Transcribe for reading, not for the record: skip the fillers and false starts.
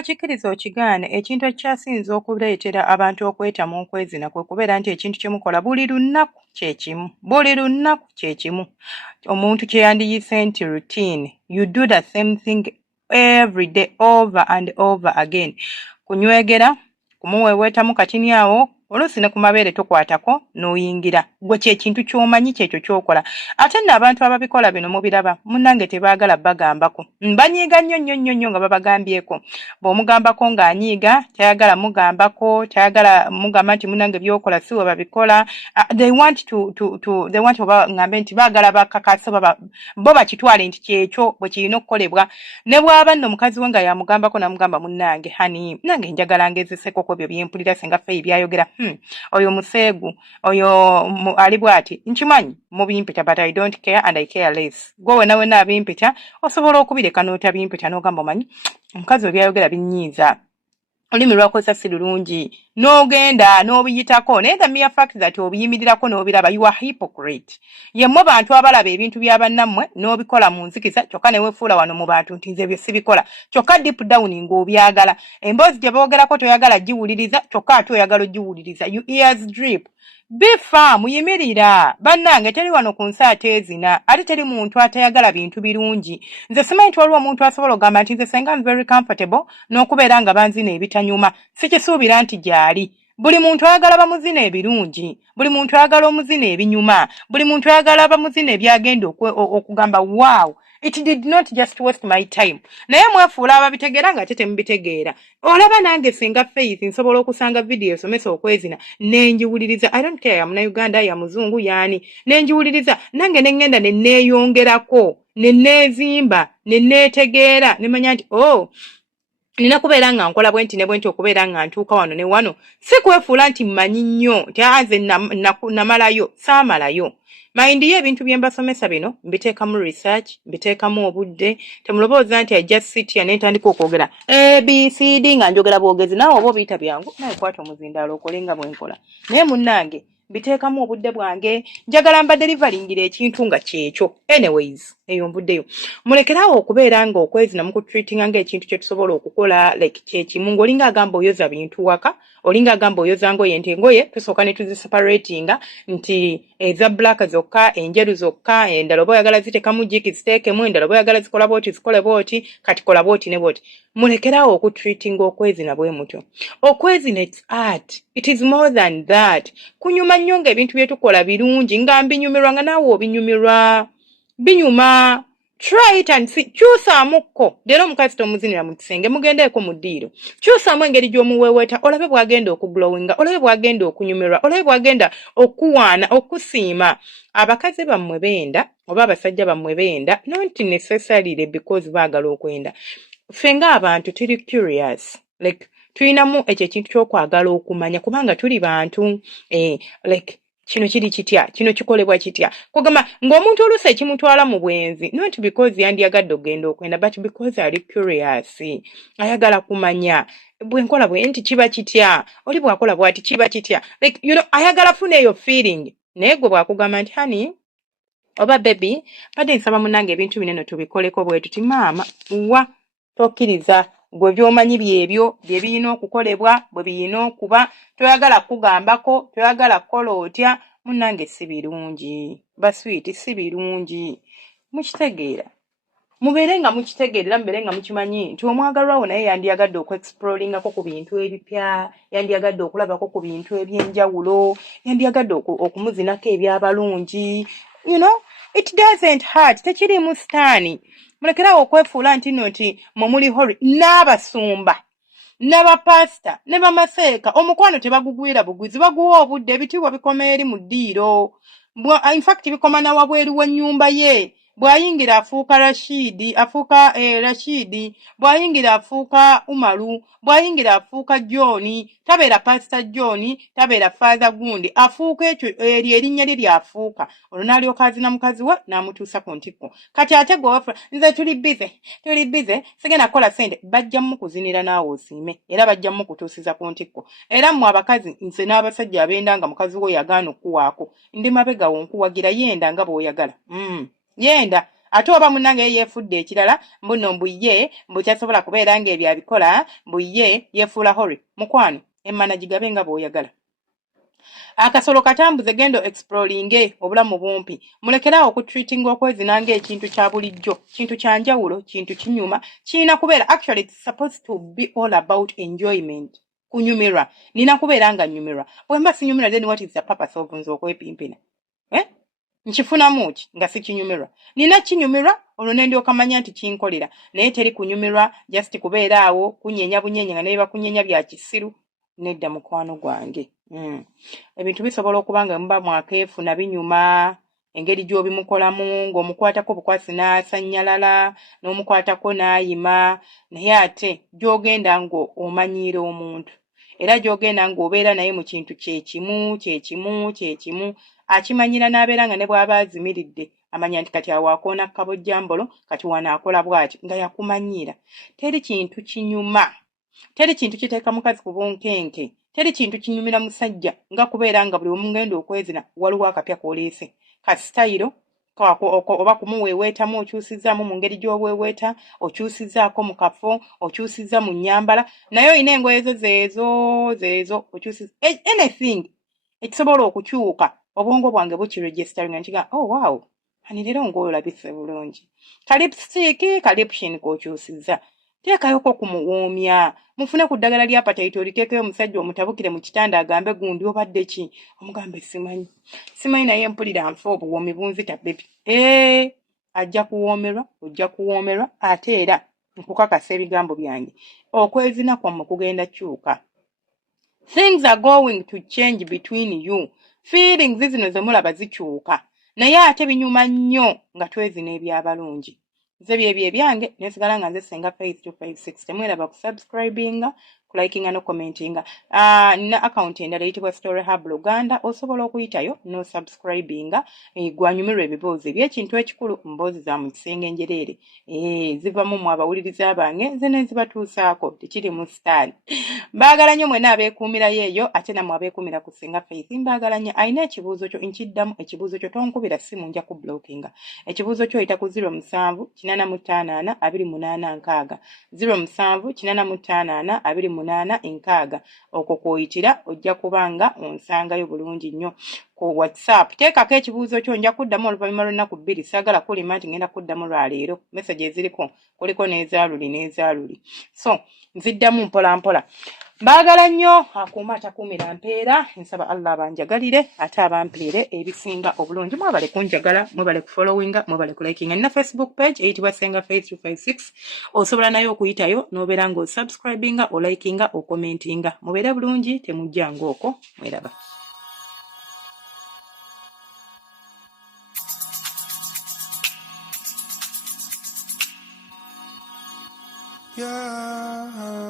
okikiriza okigaane ekintu ekyasinze okuleetera abantu okwetamu okwezina kwe kubeera nti ekintu kye mukola buli lunaku kye kimu omuntu kye yandiyise nti routine. You do the same thing every day over and over again. Kunywegera, kumuweweetamu katini awo, oluusi ne ku mabeere tokwatako n'oyingira. Gwe ky'ekintu ky'omanyi kyekyo ky'okola. Ate nno abantu ababikola bino mubiraba munnange tebaagala bagambako. Banyiiga nnyo nga babagambyeko. Bw'omugambako ng'anyiiga, tayagala mugambako, tayagala mugamba nti munnange by'okola si we babikola. They want oba ngambe nti baagala bakakase bo bakitwale nti kyekyo bwe kirina okukolebwa. Ne bw'aba nno mukazi we nga yamugambako namugamba munnange hani nange njagala ngezeseko ku ebyo byempulira singa Faye byayogera. Oyo museegu, oyo ali bw'ati, nkimanyi mubimpita but I don't care and I care less. Gwe wena abimpita osobola okubireka n'otabimpita n'ogamba omanyi omukazi we byayogera binnyiiza. Olulimi lwakozesa si lulungi n'ogenda n'obiyitako naye the mere fact that obiyimirirako n'obiraba you are hypocrite. Yemmwe bantu abalaba ebintu bya bannammwe n'obikola mu nzikiza kyokka ne weefuula wano mu bantu nti nze bye sibikola kyokka deep down ng'obyagala. Emboozi gye boogerako toyagala giwuliriza kyokka ate oyagala ogiwuliriza. You ears drip. Be firm, yimirira. Bannange teri wano ku nsi ateezina. Ate teri muntu atayagala bintu birungi. Nze simanyi nti waliwo omuntu asobola okugamba nti nze senga I'm very comfortable n'okubeera nga banzina ebitanyuma. Sikisuubira nti gy'ali. Buli muntu ayagala bamuzina ebirungi. Buli muntu ayagala omuzina ebinyuma. Buli muntu ayagala bamuzina ebyagenda okugamba wow. It did not just waste my time. Naye mwefuula ababitegeera nga tete mubitegeera. Olaba nange singa Faith nsobola okusanga video somesa okwezina nenjiwuliriza. I don't care ya Munnayuganda ya muzungu yaani. Nenjiwuliriza nange nengenda ne neeyongerako ne neezimba ne neetegeera ne manya nti nina kubeera nga nkola bwenti ne bwenti okubeera nga ntuuka wano ne wano. Si kwefuula nti mmanyi nnyo nti nze namalayo saamalayo. Mayindi ebintu bye mbasomesa bino mbiteekamu research, mbiteekamu obudde. Temulowooza nti I just sit here n'entandika okwogera ABCD nga njogera bwogezi naawe oba obiyita byangu naye kwata omuzindaalo okole nga bwe nkola. Naye munnange mbiteekamu obudde bwange njagala mba deliveringire ekintu nga kyekyo. Anyways eyo mbuddeyo. Mulekerawo okubeera nga okwezina mu kutreatinga ng'ekintu kye tusobola okukola like kyekimu ng'olinga agamba oyoza bintu waka olinga agamba oyoza ngoye nti engoye tusooka ne tuziseparatinga nti eza black zokka enjeru zokka endala oba oyagala ziteekamu jiki ziteekemu endala oba oyagala zikola booti zikole booti kati kola booti ne booti. Mulekerawo okutreatinga okwezina bwe mutyo. Okwezina it's art. It is more than that. Kunyuma nnyo ng'ebintu bye tukola birungi nga mbinyumirwa nga naawe obinyumirwa. Binyuma. Try it and see. Kyusaamuko. Leero omukazi tomuzinira mu kisenge mugendeeko mu ddiiro. Kyusaamu engeri gy'omuweeweeta olabe bw'agenda okuglowinga, olabe bw'agenda okunyumirwa, olabe bw'agenda okuwaana, okusiima. Abakazi bammwe benda oba abasajja bammwe benda not necessarily because baagala okwenda. Ffe ng'abantu tuli curious. Like tulinamu ekyo ekintu ky'okwagala okumanya kubanga tuli bantu like kino kiri kitya, kino kikolebwa kitya. Kugamba ng'omuntu oluusi ekimutwala mu bwenzi not because yandiyagadde okugenda okwenda but because ali curious. Ayagala kumanya bwenkola bwe nti kiba kitya, oli bwakola bwati kiba kitya. Like you know ayagala funa eyo feeling. Naye gwe bwakugamba nti honey oba baby badde nsaba munnange ebintu binene tubikoleko bwe tuti maama wa tokkiriza gwe by'omanyi byebyo bye birina okukolebwa bwe birina okuba toyagala kugambako toyagala kukola otya munnange si birungi baswiti si birungi mukitegeera mubeere nga mukitegeerera mubeere nga mukimanyi nti omwagalwawo naye yandiyagadde okuexplolingako ku bintu ebipya yandiyagadde okulabako ku bintu eby'enjawulo yandiyagadde okumuzinako ebyabalungi you know it doesn't hurt tekirimu sitaani. Mulekerawo okwefuula nti nno nti mwe muli hori n'abasumba n'abapasita ne bamaseeka omukwano tebagugwira bugwizi baguwa obudde ebitiibwa bikoma eri mu ddiiro. In fact bikoma na wabweru w'ennyumba ye. Bwayingira afuuka Rashidi, bwayingira afuuka Umaru, bwayingira afuuka John, tabeera Pastor John, tabeera Father Gundi, afuuka ekyo erinnya lye lyafuuka. Olwo n'alyoka azina mukazi we n'amutuusa ku ntikko. Kati ate gwe wafula nze tuli busy, sigenda kukola ssente bajja mukuzinira naawe osiime era bajja mukutuusiza ku ntikko. Era mmwe abakazi nze n'abasajja abenda nga mukazi we yagaana okuwaako ndi mabega wo nkuwagira yenda nga bw'oyagala. Yenda ate oba munnange yeefudde ekirala mbuno mbuye mbukyasobola kubeera ng'ebyo abikola buye yeefuula hori mukwano emmana gigabe nga bw'oyagala akasolo katambuze gendo exploringe obulamu bumpi mulekeraawo okutreatinga okwezina ng'ekintu kya bulijjo kintu kya njawulo kintu kinyuma kirina kubeera actually it's supposed to be all about enjoyment kunyumirwa nina kubeera nga nyumirwa bwe mba sinyumirwa then what is the purpose of nze okwepimpina nkifunamu ki nga sikinyumirwa nina kinyumirwa olwo ne ndyoka manya nti kinkolera naye teri kunyumirwa just kubeera awo kunyenya bunyenya nga neba kunyenya bya kisiru nedda mukwano gwange ebintu bisobola okuba nga muba mwakeefuna binyuma engeri gy'obimukolamu ng'omukwatako bukwasi n'asanyalala n'omukwatako n'ayima naye ate gy'ogenda ng'omanyiira omuntu era gy'ogenda ng'obeera naye mu kintu kyekimu akimanyira n'abeera nga ne bw'aba azimiridde amanya nti kati awo akoona kabojjambolo kati wanaakola bw'ati nga yakumanyiira teri kintu kinyuma teri kintu kiteeka mukazi ku bunkenke teri kintu kinyumira musajja nga kubeera nga buli omugenda okwezina waliwo akapya k'oleese ka sitayiro oba kumuweeweetamu okyusizzaamu mu ngeri gy'obweweeta okyusizzaako mu kafo okyusizza mu nnyambala naye olina engoye zeezo okyusizza anything ekisobola okukyuka obwongo bwange bukiregistering ntiga wow ani leero ng'olabise bulungi kalipstick kalipshin k'okyusizza teekayoko kumuwoomya mufune ku ddagala lya patayiti oliteekeyo omusajja omutabukire mu kitanda agambe gundi obadde ki omugambe simanyi naye mpulira nfa obuwoomi bunzita bebi ajja kuwoomerwa ate era nkukakasa ebigambo byange okwezina kwammwe kugenda kyuka things are going to change between you feelings zino zemulaba zikyuka naye ate binyuma nnyo nga twezina ebyabalungi nze byebyo ebyange nesigala nga nze Senga Faith 256 temweraba kusubscribinga kulikinga no commentinga nina account endala eyitibwa Story Hub Uganda osobola okuyitayo no subscribinga gwanyumirwa ebibuuzo eby'ekintu ekikulu mboozi za mu kisenge enjereere zivamu mu abawuliriza abange nze nezibatuusaako tekiri mu sitaani mbaagala nnyo mwena abeekuumirayo eyo ate namwe abeekuumira ku Senga Faith mbaagala nnyo alina ekibuuzo kyo nkiddamu ekibuuzo kyo tonkubira simu nja ku blockinga ekibuuzo kyo oyita ku 07-858-28 07-858-28 okwo kwoyitira ojja kubanga onsangayo bulungi nnyo ku WhatsApp teekako ekibuuzo kyo nja kuddamu oluvannyuma lw'ennaku 2 saagala kulima nti ngenda kuddamu lwaleero message eziriko kuliko n'ezaaluli so nziddamu mpola mbaagala nnyo akuuma atakuumira mpeera nsaba Allah abanjagalire ate abampeere ebisinga obulungi mwebale kunjagala mwebale kufollowinga mwebale kulikinga nina Facebook page eyitibwa Senga Faith 256 osobola nayo okuyitayo n'obeera ng'osubscribinga olikinga okomentinga mubeere bulungi temujjanga okwo mweraba Yeah.